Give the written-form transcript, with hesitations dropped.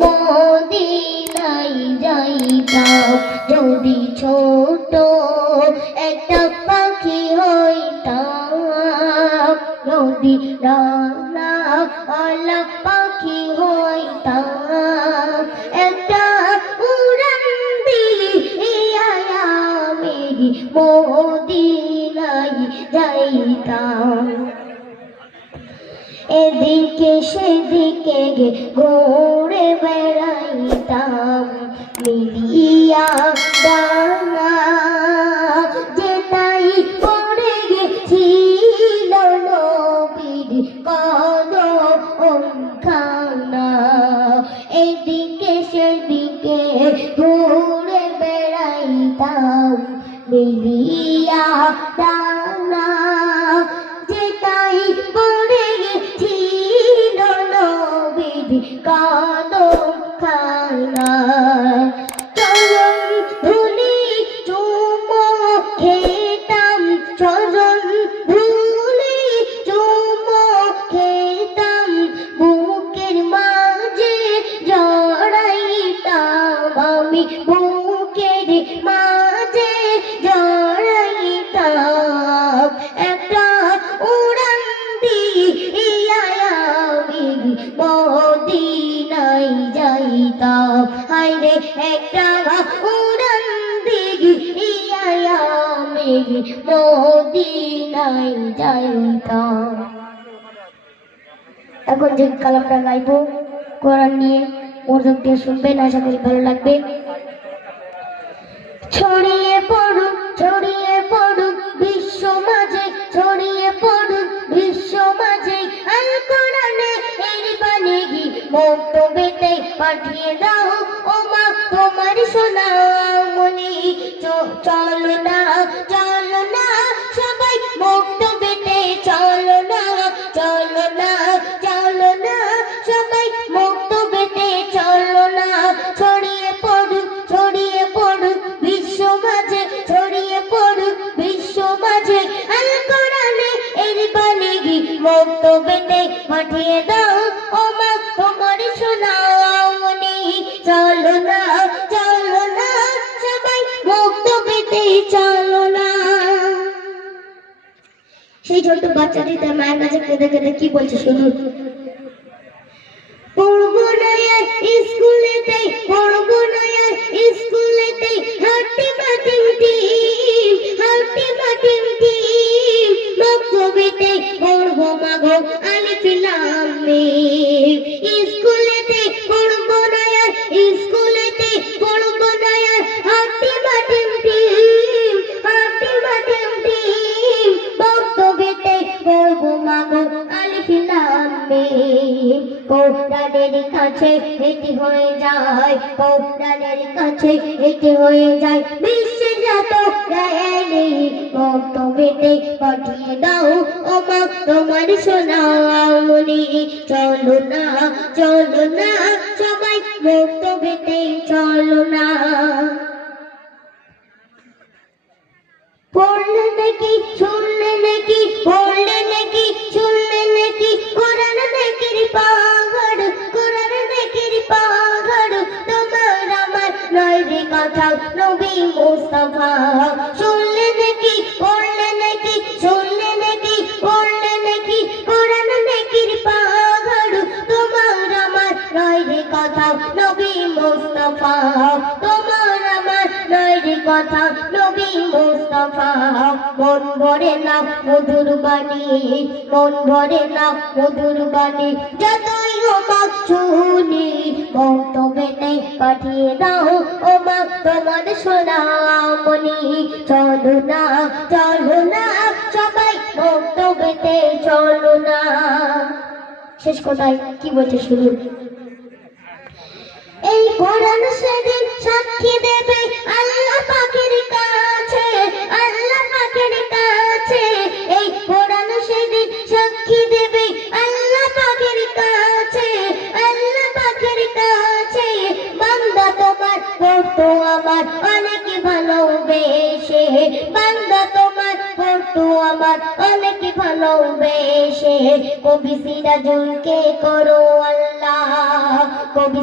মদিনায় যাইতাম যদি ছোট একটা পাখি হইতাম, যদি রানা আলা পাখি হইতাম, একটা উড়ান দিয়া আমি মদিনায় যাইতাম। এদিকে সেদিকে ঘুরে বেড়াইতাম মিলিয়া ডানা, যেটাই পড়ে গেছিল নবীর কদমখানা। এদিকে সেদিকে ঘুরে বেড়াইতাম মিলিয়া ডানা, যেটাই পড়ে গেছিল নবীর কদমখানা। চরণ ধুলি চুমো খেতাম, চরণ ধুলি চুমো খেতাম, বুকের মাঝে জড়াইতাম আমি, বুকের মাঝে জড়াইতাম। একটা উড়ান দিয়া আমি মদিনায় যাইতাম, হায়রে একটা উড়ান দিয়া আমি মদিনায় যাইতাম। এখন যে কালামটা গাইবো কোরআন নিয়ে মনোযোগ দিয়ে শুনবেন, আশা করি ভালো লাগবে। ছড়িয়ে পড়ুক বিশ্ব মাঝে, ছড়িয়ে পড়ুক বিশ্ব মাঝে আল কোরআনে এর বাণী, মক্তবেতে পাঠিয়ে দাও ও মা তোমার সোনামণি। চলো না সবাই মক্তবেতে, চলো না সবাই মক্তবেতে, চলো না। ছড়িয়ে পড়ুক বিশ্ব মাঝে, ছড়িয়ে পড়ুক বিশ্ব মাঝে আল কোরআনে এর বাণী, মক্তবেতে পাঠিয়ে দাও ও মা তোমার সোনামণি। চলো না সবাই মক্তবেতে, চলো না। সেই ছোট্ট বাচ্চাটি তার মায়ের কাছে কেঁদে কেঁদে কি বলছে শুনুন। পড়বো না স্কুলেতে, পড়বো না স্কুলেতে, হাঁটি মাটিম টিম, হাঁটি মাটিম টিম, মক্তবেতে পড়বো মাগো আলিফ লাম মিম। স্কুলেতে পড়বো না স্কুলেতে পড়বো না হাঁটি মাটিম টিম, হাঁটি মাটিম টিম, মক্তবেতে পড়বো মাগো আলিফ লাম মিম। কোরআনের কাছে এটি হয়ে যায়, কোরআনের কাছে এটি হয়ে যায় বিশ্বের যত জ্ঞানী, মক্তবেতে পাঠিয়ে দাও ও মা তোমার সোনামণি। চলো না সবাই মক্তবেতে, চলো না। পড়লে নাকি শুনলে নাকি, পড়লে নাকি শুনলে নাকি, কোরআন নেকির পাহাড়, কোরআন নেকির পাহাড়, তোমার আমার নয় রে কথা নবী মুস্তাফা। শুনলে নাকি পড়লে নাকি, শুনলে নাকি পড়লে নাকি, কোরআন নেকির পাহাড়, তোমার আমার নয় রে কথা নবী মুস্তাফা, তোমার আমার নয় রে কথা নবী মুস্তাফা। মন ভরে না মধুর বাণী, মন ভরে না মধুর বাণী, যতই ও মা শুনি মক্তবেতে পাঠিয়ে দাও ও মা তোমার সোনামণি। চলো না সবাই মক্তবেতে, চলো না। শেষ কথায় কি বলছে শুনুন। এই কোরআন সেদিন সাক্ষী দেবে আল্লাহ পাকের কাছে, আল্লাহ পাকের কাছে। এই কোরআন সেদিন সাক্ষী দেবে আল্লাহ পাকের কাছে, আল্লাহ পাকের কাছে। বান্দা তোমার পড়তো আমার অনেক ভালোবেসে, বান্দা তোমার পড়তো আমার অনেক ভালোবেসে। কবি সিরাজুলকে করো আল্লাহ, কবি